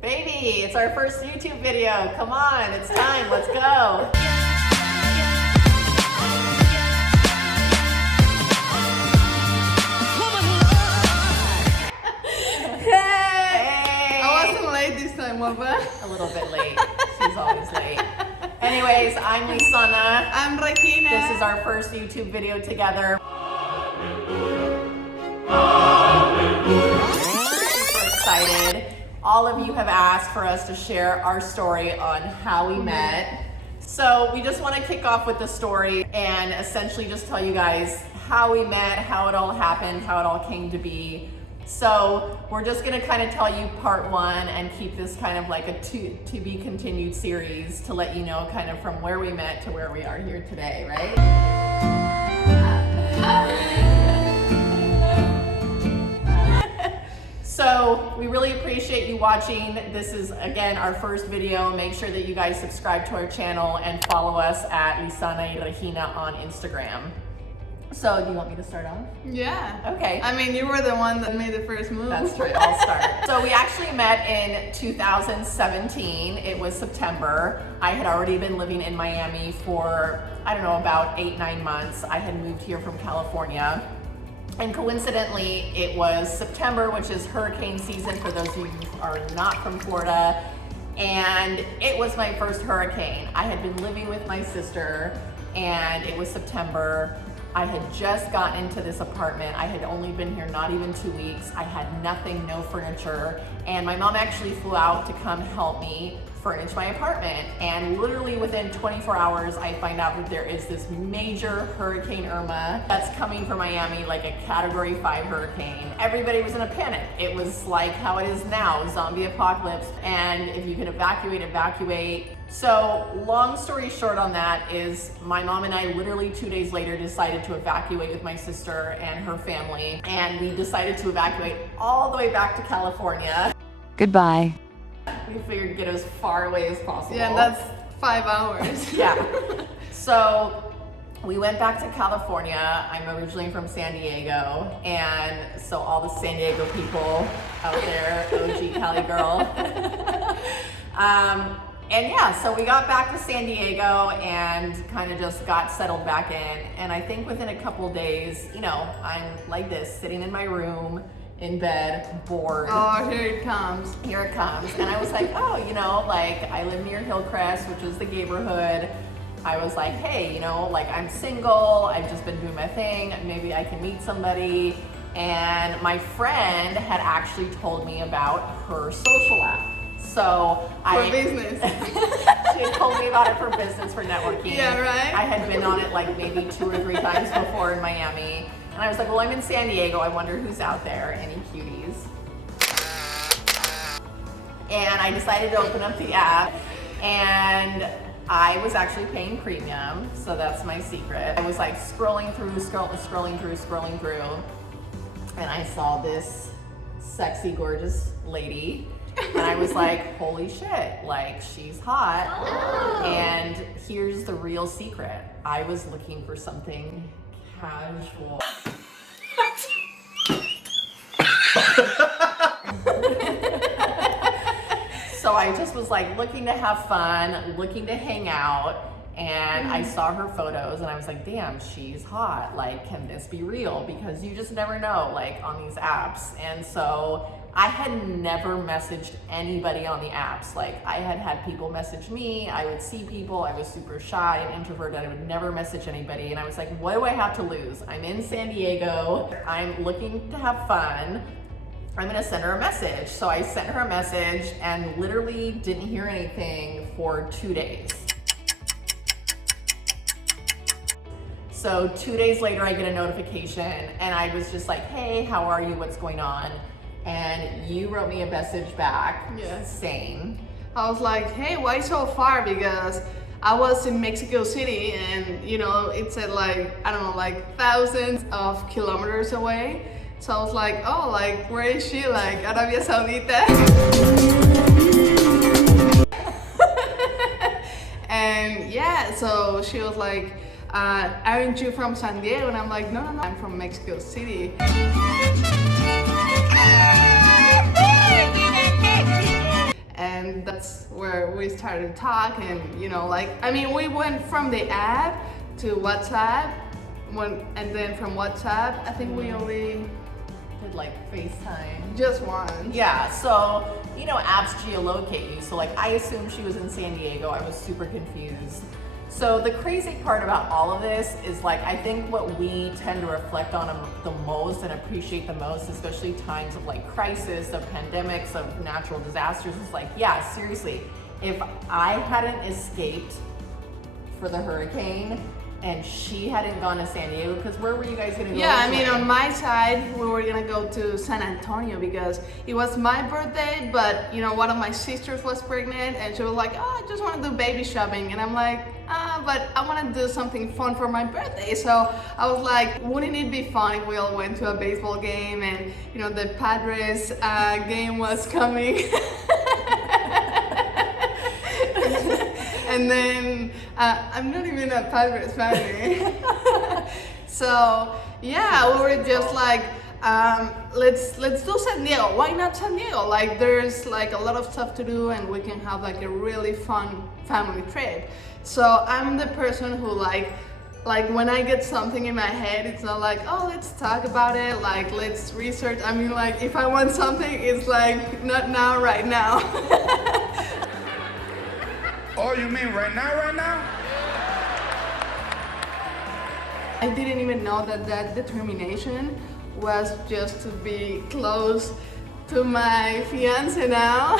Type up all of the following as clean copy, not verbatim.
Baby, it's our first YouTube video. Come on, it's time. Let's go. Hey! I wasn't late this time, was I? A little bit late. She's always late. Anyways, I'm Lisana. I'm Regina. This is our first YouTube video together. Super excited. All of you have asked for us to share our story on how we met. So we just want to kick off with the story and essentially just tell you guys how we met, how it all happened, how it all came to be. So we're just going to kind of tell you part one and keep this kind of like a to be continued series to let you know kind of from where we met to where we are here today, right? So we really appreciate you watching. This is, again, our first video. Make sure that you guys subscribe to our channel and follow us at Lisana Y Regina on Instagram. So do you want me to start off? Yeah. Okay. I mean, you were the one that made the first move. That's true, I'll start. So we actually met in 2017. It was September. I had already been living in Miami for, I don't know, about 8-9 months. I had moved here from California. And coincidentally, it was September, which is hurricane season for those of you who are not from Florida. And it was my first hurricane. I had been living with my sister and it was September. I had just gotten into this apartment. I had only been here not even 2 weeks. I had nothing, no furniture. And my mom actually flew out to come help me furnish my apartment. And literally within 24 hours, I find out that there is this major Hurricane Irma that's coming for Miami, like a Category 5 hurricane. Everybody was in a panic. It was like how it is now, zombie apocalypse. And if you could evacuate, evacuate. So long story short on that is my mom and I literally 2 days later decided to evacuate with my sister and her family. And we decided to evacuate all the way back to California. Goodbye. We figured to get as far away as possible. Yeah, that's 5 hours. Yeah. So we went back to California. I'm originally from San Diego. And so all the San Diego people out there, OG Cali girl. And yeah, so we got back to San Diego and kind of just got settled back in. And I think within a couple days, you know, I'm like this, sitting in my room, in bed, bored. Oh, here it comes. Here it comes. And I was like, oh, you know, like I live near Hillcrest, which is the neighborhood. I was like, hey, you know, like I'm single. I've just been doing my thing. Maybe I can meet somebody. And my friend had actually told me about her social app. So for business. She had told me about it for business, for networking. Yeah, right? I had been on it like maybe 2 or 3 times before in Miami. And I was like, well, I'm in San Diego. I wonder who's out there. Any cuties? And I decided to open up the app. And I was actually paying premium. So that's my secret. I was like scrolling through. And I saw this sexy, gorgeous lady. And I was like, holy shit, like she's hot. Oh. And here's the real secret. I was looking for something casual. So I just was like looking to have fun, looking to hang out. And I saw her photos and I was like, damn, she's hot. Like, can this be real? Because you just never know, like on these apps. And so I had never messaged anybody on the apps. Like I had people message me, I would see people, I was super shy and introverted, I would never message anybody. And I was like, what do I have to lose? I'm in San Diego, I'm looking to have fun. I'm gonna send her a message. So I sent her a message and literally didn't hear anything for 2 days. So 2 days later, I get a notification and I was just like, hey, how are you? What's going on? And you wrote me a message back, saying, I was like, hey, why so far? Because I was in Mexico City and, you know, it said like, I don't know, like thousands of kilometers away. So I was like, oh, like, where is she? Like, Arabia Saudita? And yeah, so she was like, aren't you from San Diego? And I'm like, no, I'm from Mexico City. that's where we started to talk, and you know, like, I mean, we went from the app to WhatsApp, and then from WhatsApp, I think we only Did like FaceTime. just once. Yeah, so, you know, apps geolocate you. So like, I assumed she was in San Diego. I was super confused. So the crazy part about all of this is like, I think what we tend to reflect on the most and appreciate the most, especially times of like crisis, of pandemics, of natural disasters, is like, yeah, seriously, if I hadn't escaped for the hurricane and she hadn't gone to San Diego, because where were you guys gonna go? Yeah, I mean, anyway? on my side, we were gonna go to San Antonio because it was my birthday, but you know, one of my sisters was pregnant and she was like, oh, I just wanna do baby shopping. And I'm like, but I wanna do something fun for my birthday. So I was like, wouldn't it be fun if we all went to a baseball game and, you know, the Padres game was coming? And then I'm not even a Padres fan. So yeah, we were just like, let's do San Diego. Why not San Diego? Like, there's like a lot of stuff to do, and we can have like a really fun family trip. So I'm the person who like when I get something in my head, it's not like, oh, let's talk about it. Like, let's research. I mean, like, if I want something, it's like, not now, right now. Oh, you mean right now, right now? I didn't even know that determination was just to be close to my fiance now.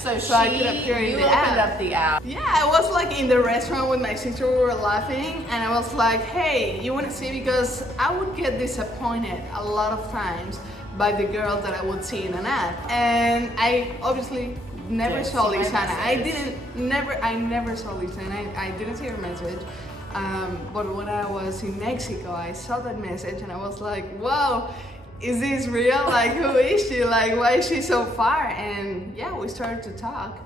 So I could appear in you the opened app. up the app. Yeah, I was like in the restaurant with my sister, we were laughing, and I was like, hey, you wanna see? Because I would get disappointed a lot of times by the girls that I would see in an app. And I obviously never Did saw see my Lisana. message. I never saw Lisana. I didn't see her message. But when I was in Mexico, I saw that message and I was like, wow, is this real? Like, who is she? Like, why is she so far? And yeah, we started to talk.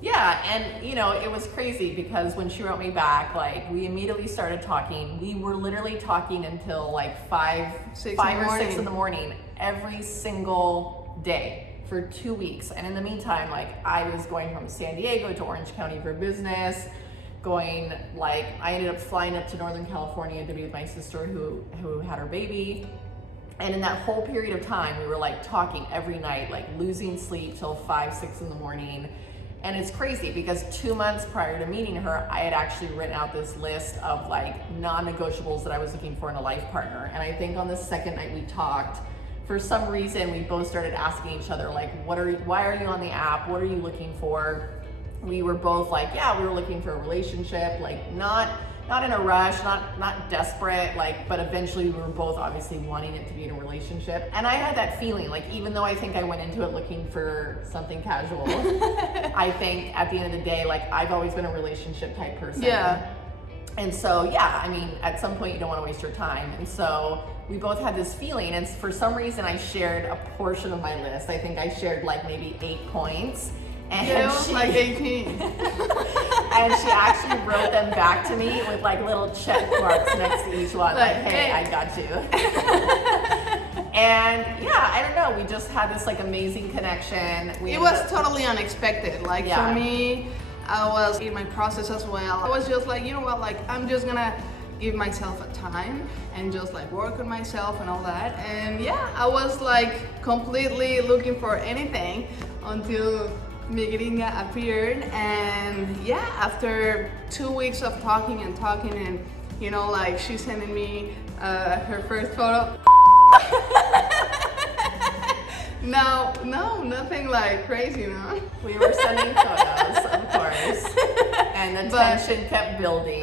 Yeah, and you know, it was crazy because when she wrote me back, like, we immediately started talking. We were literally talking until like 5 or 6 in the morning every single day for 2 weeks. And in the meantime, like, I was going from San Diego to Orange County for business, I ended up flying up to Northern California to be with my sister who had her baby. And in that whole period of time, we were like talking every night, like losing sleep till 5, 6 in the morning. And it's crazy because 2 months prior to meeting her, I had actually written out this list of like non-negotiables that I was looking for in a life partner. And I think on the second night we talked, for some reason, we both started asking each other, like, why are you on the app? What are you looking for? We were both like, yeah, we were looking for a relationship, like not in a rush, not desperate, like, but eventually we were both obviously wanting it to be in a relationship. And I had that feeling, like, even though I think I went into it looking for something casual, I think at the end of the day, like, I've always been a relationship type person. Yeah. And so, yeah, I mean, at some point you don't want to waste your time. And so we both had this feeling, and for some reason I shared a portion of my list. I think I shared like maybe 8 points. And Yeah, it was like 18. and she actually wrote them back to me with like little check marks next to each one, like, hey, I got you. And yeah, I don't know, we just had this like amazing connection. It was totally unexpected. Like, Yeah. for me, I was in my process as well. I was just like, you know what, like, I'm just gonna give myself a time and just like work on myself and all that. And yeah, I was like completely looking for anything until Miguelinga appeared. And yeah, after 2 weeks of talking and you know, like, she sending me her first photo. No, nothing like crazy, no. We were sending photos, of course, and the tension kept building.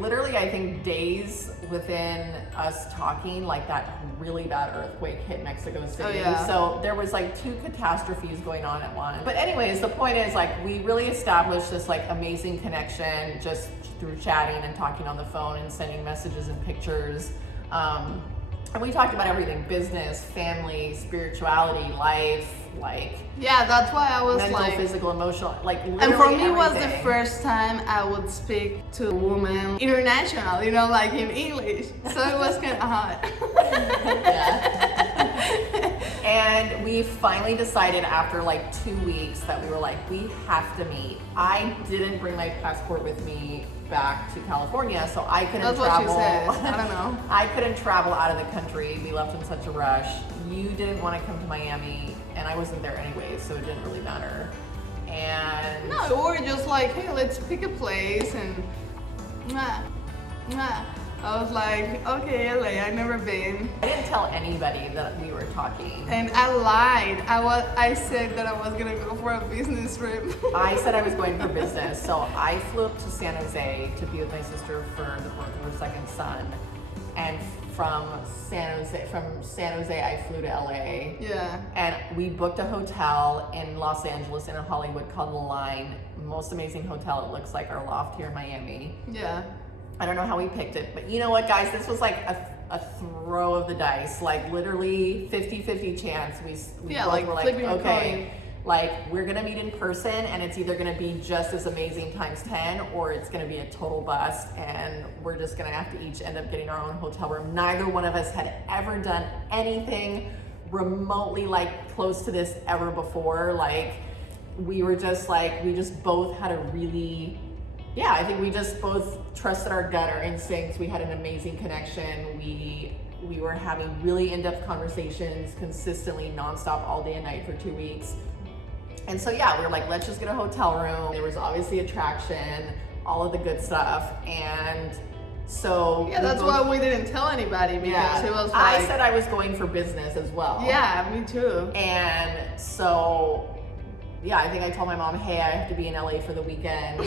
Literally, I think days within us talking, like, that really bad earthquake hit Mexico City. Oh, yeah. So there was like 2 catastrophes going on at once. But anyways, the point is, like, we really established this like amazing connection just through chatting and talking on the phone and sending messages and pictures. And we talked about everything: business, family, spirituality, life, like, Yeah, that's why I was mental, like, physical, emotional, like, literally and for me it was the everything. first time I would speak to a woman international, you know, like in English. So it was kind of hot. Yeah. And we finally decided after like 2 weeks that we were like, we have to meet. I didn't bring my passport with me back to California, so I couldn't That's travel. what she said. I don't know. I couldn't travel out of the country. We left in such a rush. You didn't want to come to Miami, and I wasn't there anyway, so it didn't really matter. And No, we were just like, hey, let's pick a place and mwah, mwah. I was like, okay, LA, I've never been. I didn't tell anybody that we were talking. And I lied. I said that I was gonna go for a business trip. I said I was going for business, so I flew up to San Jose to be with my sister for the birth of her second son. And from San Jose, I flew to LA. Yeah. And we booked a hotel in Los Angeles and in Hollywood called The Line. Most amazing hotel. It looks like our loft here in Miami. Yeah. I don't know how we picked it, but you know what, guys? This was like a throw of the dice, like literally 50-50 chance. We Yeah, both like were like, flipping a okay, coin. like we're gonna meet in person, and it's either gonna be just as amazing times 10, or it's gonna be a total bust, and we're just gonna have to each end up getting our own hotel room. Neither one of us had ever done anything remotely like close to this ever before. Like we were just like, we just both had a really, yeah, I think we just both trusted our gut, our instincts. We had an amazing connection. We were having really in-depth conversations consistently, nonstop, all day and night for 2 weeks. And so yeah, we were like, let's just get a hotel room. There was obviously attraction, all of the good stuff. And so Yeah, that's why we didn't tell anybody because it was like, I said I was going for business as well. yeah, me too. And so yeah, I think I told my mom, hey, I have to be in LA for the weekend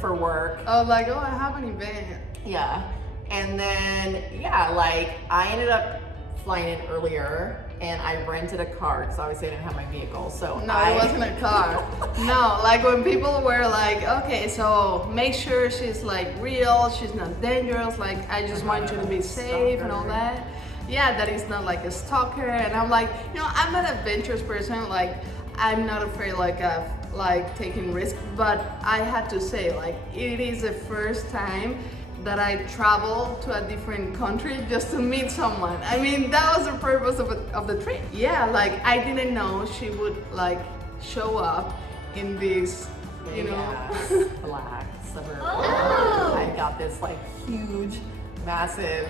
for work. I was like, oh, I have an event. Yeah. And then, yeah, like I ended up flying in earlier and I rented a car because obviously I didn't have my vehicle. So No, it wasn't a car. No, like when people were like, okay, so make sure she's like real, she's not dangerous, like I just want you to be safe and all that. Yeah, that is not like a stalker. And I'm like, you know, I'm an adventurous person. Like I'm not afraid like of like taking risks, but I had to say like it is the first time that I travel to a different country just to meet someone. I mean, that was the purpose of the trip. Yeah, like I didn't know she would like show up in this, you know. Yes, black suburban. I got this like huge, massive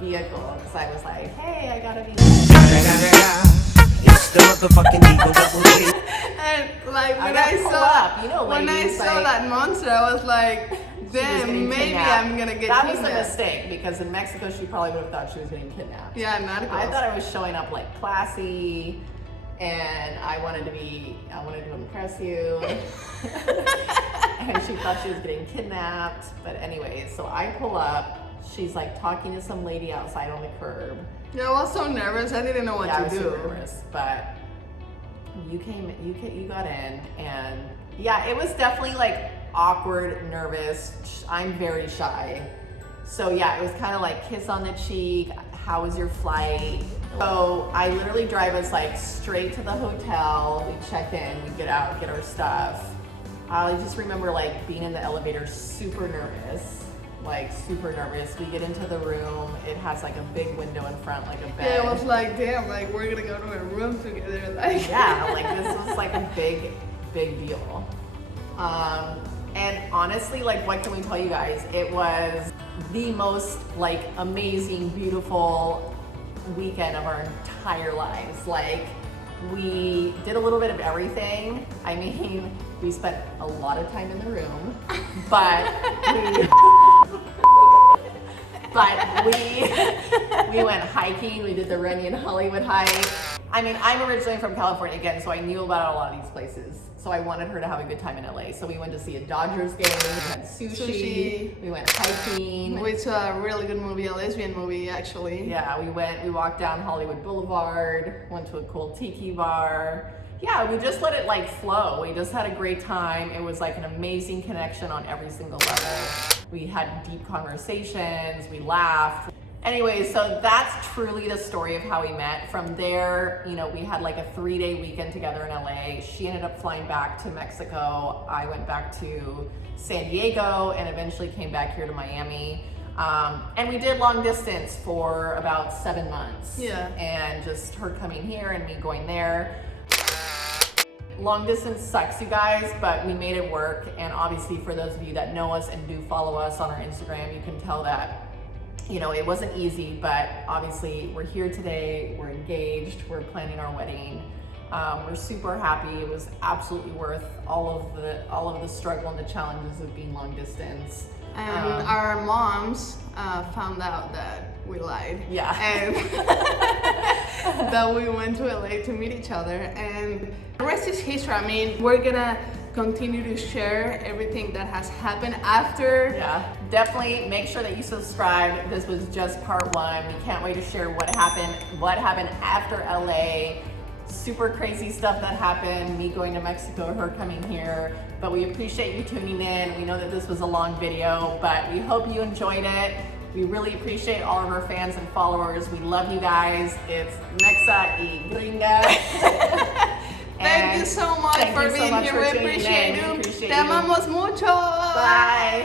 vehicle because I was like, hey, I gotta be. It's the motherfucking Eagle Double G. And like when got I pulled saw up, you know, when I ladies, saw like- that monster, I was like, damn, getting maybe kidnapped. I'm gonna get That was the kidnapped. mistake because in Mexico she probably would have thought she was getting kidnapped. Yeah, not a I thought I was showing up like classy, and I wanted to impress you. And she thought she was getting kidnapped. But anyway, so I pull up. She's like talking to some lady outside on the curb. Yeah, I was so nervous. I didn't know what Yeah, I to was do. super nervous, but you got in, and yeah, it was definitely like awkward, nervous. I'm very shy, so yeah, it was kind of like kiss on the cheek. How was your flight? So I literally drive us like straight to the hotel. We check in, we get out, get our stuff. I just remember like being in the elevator, super nervous. Like super nervous. We get into the room. It has like a big window in front, like a bed. Yeah, it was like, damn, like we're gonna go to a room together. Like Yeah, like this was like a big deal. And honestly, like what can we tell you guys? It was the most like amazing, beautiful weekend of our entire lives. Like we did a little bit of everything. I mean, we spent a lot of time in the room, but we went hiking. We did the Runyon Hollywood hike. I mean, I'm originally from California again, so I knew about a lot of these places. So I wanted her to have a good time in LA. So we went to see a Dodgers game. We had sushi. We went hiking. we saw a really good movie, a lesbian movie actually. Yeah, we walked down Hollywood Boulevard, went to a cool tiki bar. Yeah, we just let it like flow. We just had a great time. It was like an amazing connection on every single level. We had deep conversations, we laughed. Anyway, so that's truly the story of how we met. From there, you know, we had like a 3-day weekend together in LA. She ended up flying back to Mexico. I went back to San Diego and eventually came back here to Miami. And we did long distance for about 7 months. Yeah. And just her coming here and me going there. Long distance sucks, you guys, but we made it work. And obviously for those of you that know us and do follow us on our Instagram, you can tell that, you know, it wasn't easy, but obviously we're here today, we're engaged, we're planning our wedding. We're super happy. It was absolutely worth all of the struggle and the challenges of being long distance. And our moms found out that we lied. Yeah. And that we went to LA to meet each other. And the rest is history. I mean, we're gonna continue to share everything that has happened after. Yeah, definitely make sure that you subscribe. This was just part one. We can't wait to share what happened after LA. Super crazy stuff that happened, me going to Mexico, her coming here. But we appreciate you tuning in. We know that this was a long video, but we hope you enjoyed it. We really appreciate all of our fans and followers. We love you guys. It's Lisana Y Regina. Thank you so much for being here. We appreciate you. Te amamos mucho. Bye.